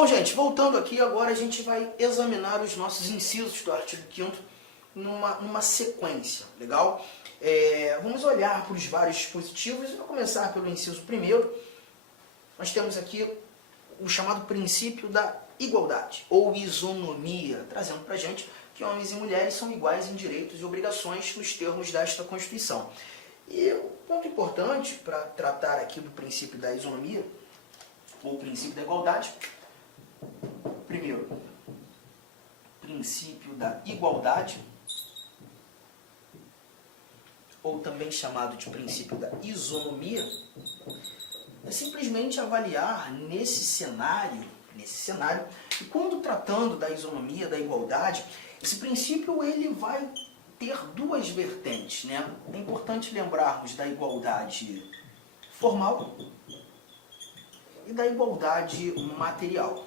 Bom, gente, voltando aqui, agora a gente vai examinar os nossos incisos do artigo 5º numa sequência, legal? Vamos olhar para os vários dispositivos e vou começar pelo inciso 1º. Nós temos aqui o chamado princípio da igualdade, ou isonomia, trazendo para a gente que homens e mulheres são iguais em direitos e obrigações nos termos desta Constituição. E o ponto importante para tratar aqui do princípio da isonomia, ou princípio da igualdade, primeiro, princípio da igualdade, ou também chamado de princípio da isonomia, é simplesmente avaliar nesse cenário, e quando tratando da isonomia, da igualdade, esse princípio ele vai ter duas vertentes, né? É importante lembrarmos da igualdade formal e da igualdade material,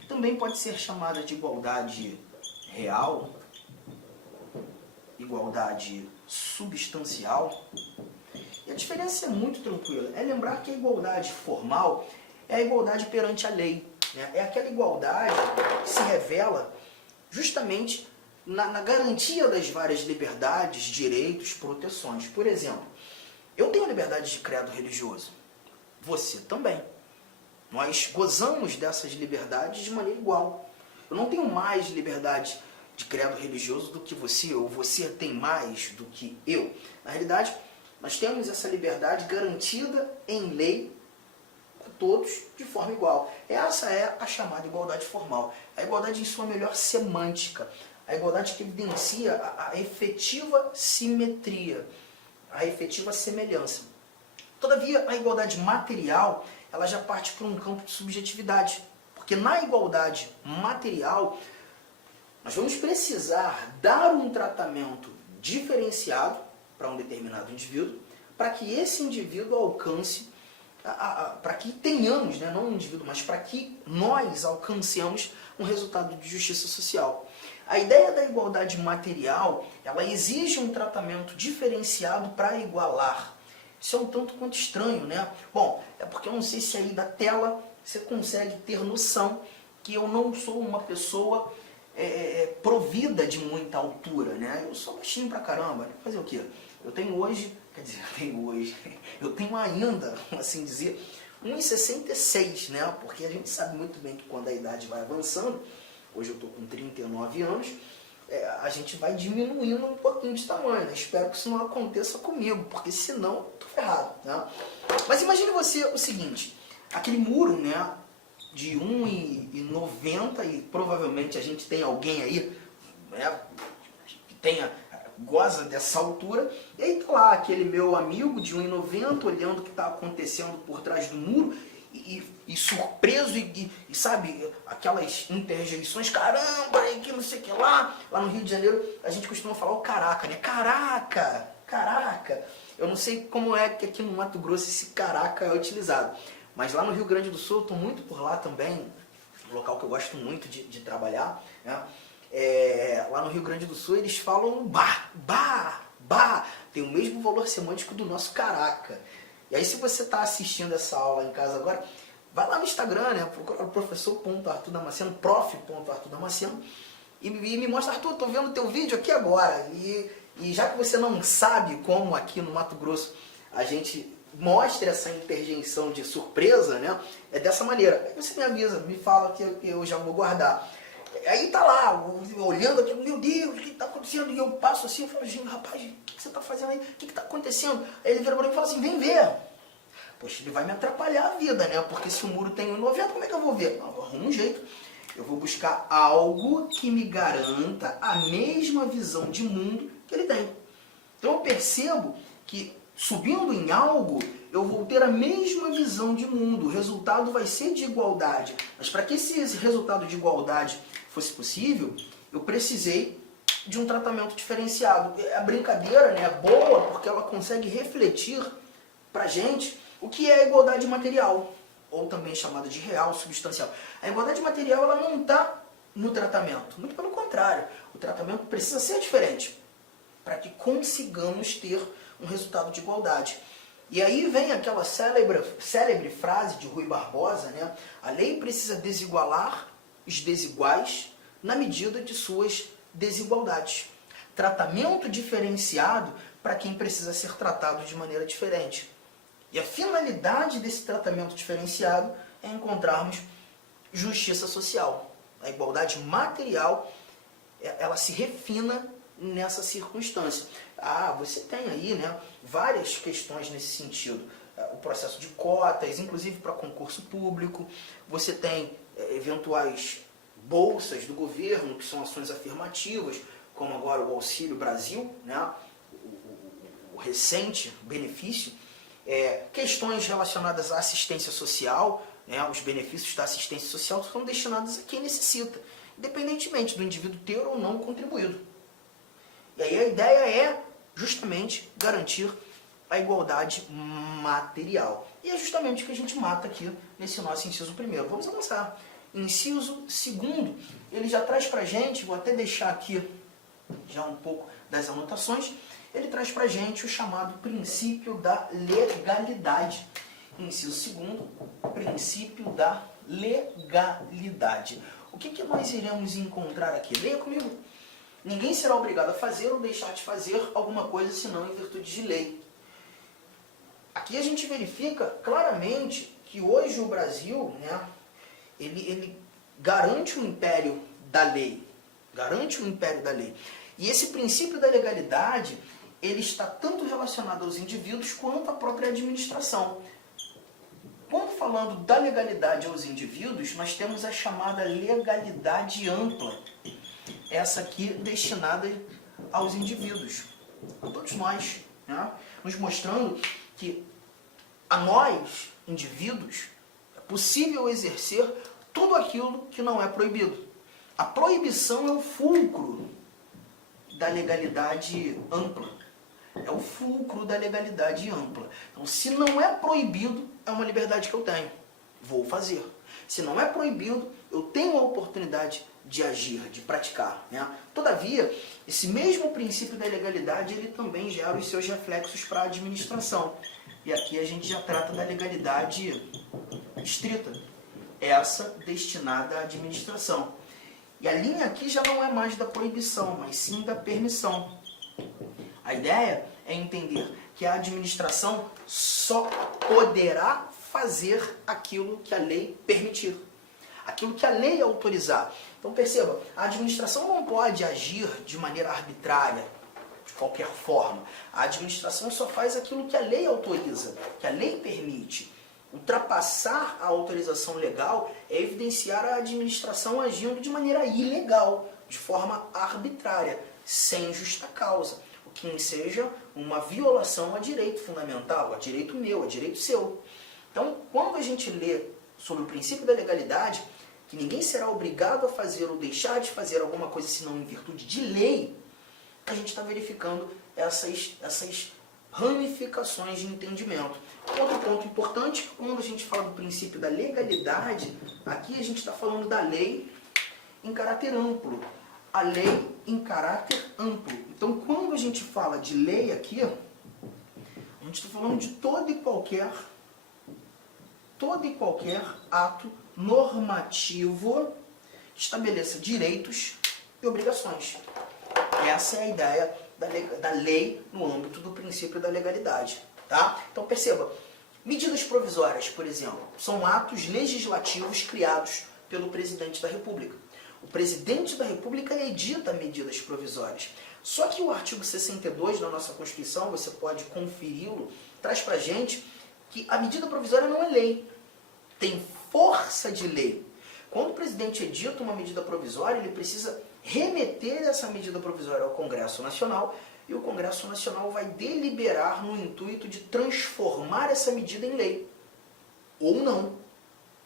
que também pode ser chamada de igualdade real, igualdade substancial. E a diferença é muito tranquila. É lembrar que a igualdade formal é a igualdade perante a lei, né? É aquela igualdade que se revela justamente na garantia das várias liberdades, direitos, proteções. Por exemplo, eu tenho liberdade de credo religioso. Você também. Nós gozamos dessas liberdades de maneira igual. Eu não tenho mais liberdade de credo religioso do que você, ou você tem mais do que eu. Na realidade, nós temos essa liberdade garantida em lei para todos de forma igual. Essa é a chamada igualdade formal. A igualdade em sua melhor semântica. A igualdade que evidencia a efetiva simetria, a efetiva semelhança. Todavia, a igualdade material, ela já parte para um campo de subjetividade. Porque na igualdade material, nós vamos precisar dar um tratamento diferenciado para um determinado indivíduo, para que esse indivíduo alcance, para que tenhamos, né, não um indivíduo, mas para que nós alcancemos um resultado de justiça social. A ideia da igualdade material, ela exige um tratamento diferenciado para igualar. Isso é um tanto quanto estranho, né? Bom, é porque eu não sei se aí da tela você consegue ter noção que eu não sou uma pessoa provida de muita altura, né? Eu sou baixinho pra caramba. Fazer o quê? Eu tenho ainda, assim dizer, 1,66, né? Porque a gente sabe muito bem que quando a idade vai avançando, hoje eu estou com 39 anos, a gente vai diminuindo um pouquinho de tamanho, né? Espero que isso não aconteça comigo, porque senão eu tô ferrado, né? Mas imagine você o seguinte, aquele muro, né, de 1,90 e provavelmente a gente tem alguém aí, né, que goza dessa altura, e aí tá lá aquele meu amigo de 1,90 olhando o que está acontecendo por trás do muro, e surpreso, e sabe, aquelas interjeições, caramba, que não sei o que lá no Rio de Janeiro a gente costuma falar o caraca, né? Caraca, caraca. Eu não sei como é que aqui no Mato Grosso esse caraca é utilizado, mas lá no Rio Grande do Sul, eu estou muito por lá também, um local que eu gosto muito de trabalhar, né? Lá no Rio Grande do Sul eles falam bah, tem o mesmo valor semântico do nosso caraca. E aí, se você está assistindo essa aula em casa agora, vai lá no Instagram, né? Procura o professor.arturdamasceno, prof.arturdamasceno, e me mostra, Arthur, estou vendo o teu vídeo aqui agora. E já que você não sabe como aqui no Mato Grosso a gente mostra essa interjeição de surpresa, né? É dessa maneira. Aí você me avisa, me fala que eu já vou guardar. Aí tá lá, olhando aqui, meu Deus, o que está acontecendo? E eu passo assim, eu falo, gente, rapaz, o que você está fazendo aí? O que está acontecendo? Aí ele vira para mim e fala assim, vem ver. Poxa, ele vai me atrapalhar a vida, né? Porque se o muro tem 1,90, como é que eu vou ver? Não, eu arrumo um jeito. Eu vou buscar algo que me garanta a mesma visão de mundo que ele tem. Então eu percebo que subindo em algo, eu vou ter a mesma visão de mundo. O resultado vai ser de igualdade. Mas para que esse resultado de igualdade fosse possível, eu precisei de um tratamento diferenciado. A brincadeira, né, é boa porque ela consegue refletir para a gente o que é a igualdade material, ou também chamada de real, substancial. A igualdade material ela não está no tratamento, muito pelo contrário. O tratamento precisa ser diferente para que consigamos ter um resultado de igualdade. E aí vem aquela célebre frase de Rui Barbosa, né? A lei precisa desigualar os desiguais na medida de suas desigualdades. Tratamento diferenciado para quem precisa ser tratado de maneira diferente. E a finalidade desse tratamento diferenciado é encontrarmos justiça social. A igualdade material, ela se refina nessa circunstância. Você tem aí, né, várias questões nesse sentido. O processo de cotas, inclusive para concurso público. Você tem eventuais bolsas do governo, que são ações afirmativas, como agora o Auxílio Brasil, né, o recente benefício. Questões relacionadas à assistência social, né, os benefícios da assistência social são destinados a quem necessita, independentemente do indivíduo ter ou não contribuído. E aí a ideia é justamente garantir a igualdade material. E é justamente o que a gente mata aqui nesse nosso inciso primeiro. Vamos avançar. Inciso segundo, ele já traz pra gente, vou até deixar aqui já um pouco das anotações, ele traz pra gente o chamado princípio da legalidade. Inciso segundo, princípio da legalidade. O que nós iremos encontrar aqui? Leia comigo. Ninguém será obrigado a fazer ou deixar de fazer alguma coisa senão em virtude de lei. Aqui a gente verifica claramente que hoje o Brasil, né, ele garante o império da lei. Garante o império da lei. E esse princípio da legalidade, ele está tanto relacionado aos indivíduos quanto à própria administração. Quando falando da legalidade aos indivíduos, nós temos a chamada legalidade ampla. Essa aqui destinada aos indivíduos, a todos nós, né? Nos mostrando que a nós, indivíduos, é possível exercer tudo aquilo que não é proibido. A proibição é o fulcro da legalidade ampla. É o fulcro da legalidade ampla. Então, se não é proibido, é uma liberdade que eu tenho. Vou fazer. Se não é proibido, eu tenho a oportunidade de agir, de praticar, né? Todavia, esse mesmo princípio da legalidade, ele também gera os seus reflexos para a administração. E aqui a gente já trata da legalidade estrita, essa destinada à administração. E a linha aqui já não é mais da proibição, mas sim da permissão. A ideia é entender que a administração só poderá fazer aquilo que a lei permitir, aquilo que a lei autorizar. Então perceba, a administração não pode agir de maneira arbitrária, de qualquer forma. A administração só faz aquilo que a lei autoriza, que a lei permite. Ultrapassar a autorização legal é evidenciar a administração agindo de maneira ilegal, de forma arbitrária, sem justa causa, o que seja uma violação a direito fundamental, a direito meu, a direito seu. Então, quando a gente lê sobre o princípio da legalidade, que ninguém será obrigado a fazer ou deixar de fazer alguma coisa senão em virtude de lei, a gente está verificando essas ramificações de entendimento. Outro ponto importante, quando a gente fala do princípio da legalidade, aqui a gente está falando da lei em caráter amplo. A lei em caráter amplo. Então, quando a gente fala de lei aqui, a gente está falando de todo e qualquer ato normativo que estabeleça direitos e obrigações. Essa é a ideia da lei no âmbito do princípio da legalidade. Tá? Então perceba, medidas provisórias, por exemplo, são atos legislativos criados pelo presidente da República. O presidente da República edita medidas provisórias. Só que o artigo 62 da nossa Constituição, você pode conferi-lo, traz pra gente que a medida provisória não é lei, tem força de lei. Quando o presidente edita uma medida provisória, ele precisa remeter essa medida provisória ao Congresso Nacional e o Congresso Nacional vai deliberar no intuito de transformar essa medida em lei. Ou não.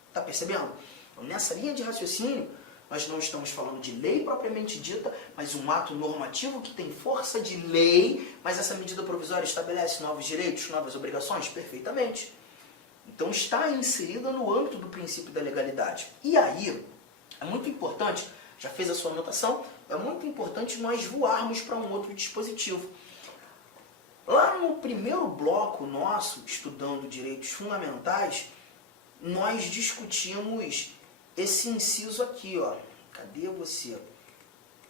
Está percebendo? Então, nessa linha de raciocínio, nós não estamos falando de lei propriamente dita, mas um ato normativo que tem força de lei, mas essa medida provisória estabelece novos direitos, novas obrigações? Perfeitamente. Então está inserida no âmbito do princípio da legalidade. E aí, é muito importante, já fez a sua anotação, é muito importante nós voarmos para um outro dispositivo. Lá no primeiro bloco nosso, estudando direitos fundamentais, nós discutimos esse inciso aqui, ó. Cadê você?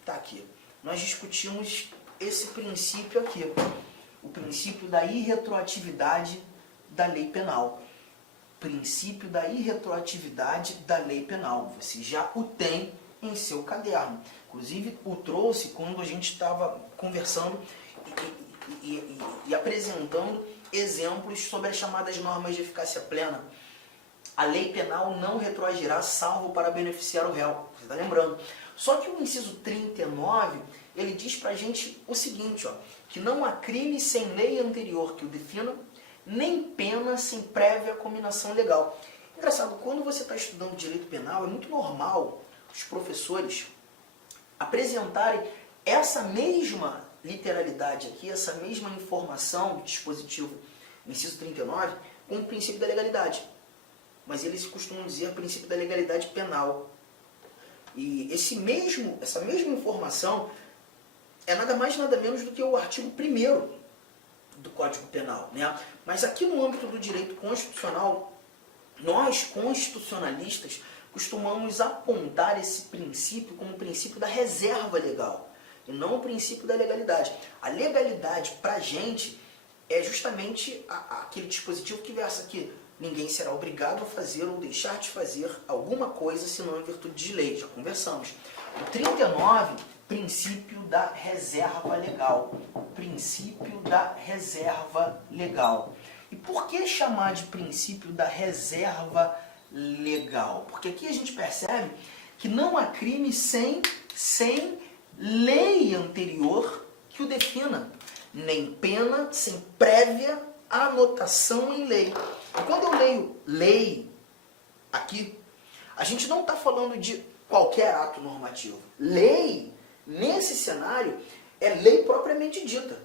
Tá aqui. Nós discutimos esse princípio aqui, o princípio da irretroatividade da lei penal. Princípio da irretroatividade da lei penal. Você já o tem em seu caderno. Inclusive, o trouxe quando a gente estava conversando e apresentando exemplos sobre as chamadas normas de eficácia plena. A lei penal não retroagirá salvo para beneficiar o réu. Você está lembrando? Só que o inciso 39, ele diz para a gente o seguinte, ó, que não há crime sem lei anterior que o defina, nem pena sem prévia cominação legal. Engraçado, quando você está estudando direito penal, é muito normal os professores apresentarem essa mesma literalidade aqui, essa mesma informação do dispositivo, inciso 39, com o princípio da legalidade. Mas eles costumam dizer princípio da legalidade penal. E essa mesma informação é nada mais nada menos do que o artigo 1º do Código Penal, né? Mas aqui no âmbito do direito constitucional, nós constitucionalistas costumamos apontar esse princípio como o princípio da reserva legal, e não o princípio da legalidade. A legalidade, para a gente, é justamente aquele dispositivo que versa que ninguém será obrigado a fazer ou deixar de fazer alguma coisa senão em virtude de lei. Já conversamos. O 39, princípio da reserva legal. Princípio da reserva legal. E por que chamar de princípio da reserva legal? Porque aqui a gente percebe que não há crime sem lei anterior que o defina, nem pena sem prévia anotação em lei. E quando eu leio lei aqui, a gente não está falando de qualquer ato normativo. Lei, nesse cenário, é lei propriamente dita.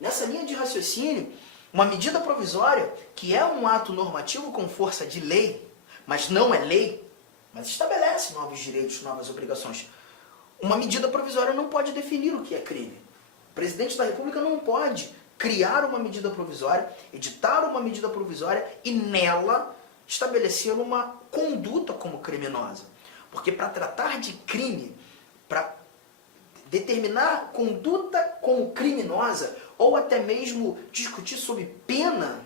Nessa linha de raciocínio, uma medida provisória, que é um ato normativo com força de lei, mas não é lei, mas estabelece novos direitos, novas obrigações. Uma medida provisória não pode definir o que é crime. O presidente da República não pode criar uma medida provisória, editar uma medida provisória e nela estabelecer uma conduta como criminosa. Porque para tratar de crime, para determinar conduta como criminosa, ou até mesmo discutir sobre pena,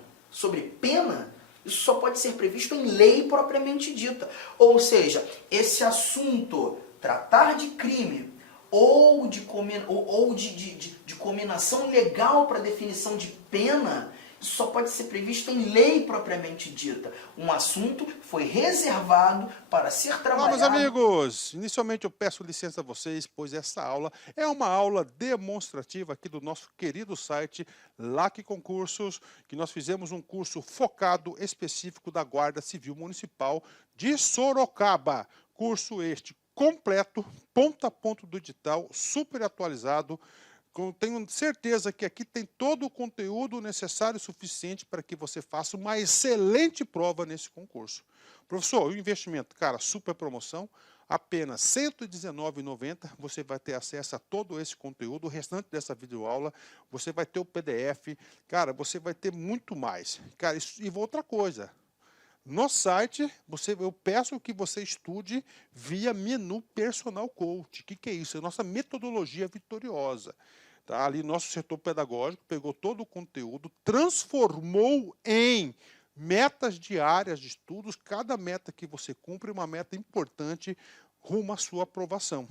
isso só pode ser previsto em lei propriamente dita. Ou seja, esse assunto, tratar de crime, ou de cominação legal para definição de pena, isso só pode ser previsto em lei propriamente dita. Um assunto foi reservado para ser trabalhado... Olá, meus amigos! Inicialmente eu peço licença a vocês, pois essa aula é uma aula demonstrativa aqui do nosso querido site LAC Concursos, que nós fizemos um curso focado específico da Guarda Civil Municipal de Sorocaba. Curso este completo, ponto a ponto do edital, super atualizado. Tenho certeza que aqui tem todo o conteúdo necessário e suficiente para que você faça uma excelente prova nesse concurso. Professor, o investimento, cara, super promoção, apenas R$ 119,90, você vai ter acesso a todo esse conteúdo, o restante dessa videoaula, você vai ter o PDF, cara, você vai ter muito mais. Cara, e outra coisa, no site, eu peço que você estude via menu Personal Coach. O que é isso? É a nossa metodologia vitoriosa. Tá? Ali, nosso setor pedagógico pegou todo o conteúdo, transformou em metas diárias de estudos. Cada meta que você cumpre é uma meta importante rumo à sua aprovação.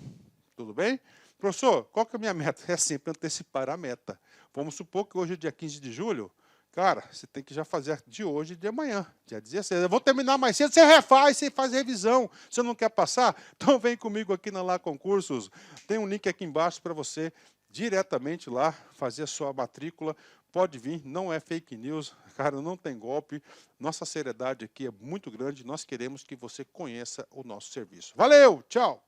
Tudo bem? Professor, qual que é a minha meta? É sempre antecipar a meta. Vamos supor que hoje é dia 15 de julho. Cara, você tem que já fazer de hoje e de amanhã, dia 16. Eu vou terminar mais cedo, você refaz, você faz revisão. Você não quer passar? Então vem comigo aqui na LAC Concursos. Tem um link aqui embaixo para você diretamente lá fazer a sua matrícula. Pode vir, não é fake news, cara, não tem golpe. Nossa seriedade aqui é muito grande. Nós queremos que você conheça o nosso serviço. Valeu, tchau!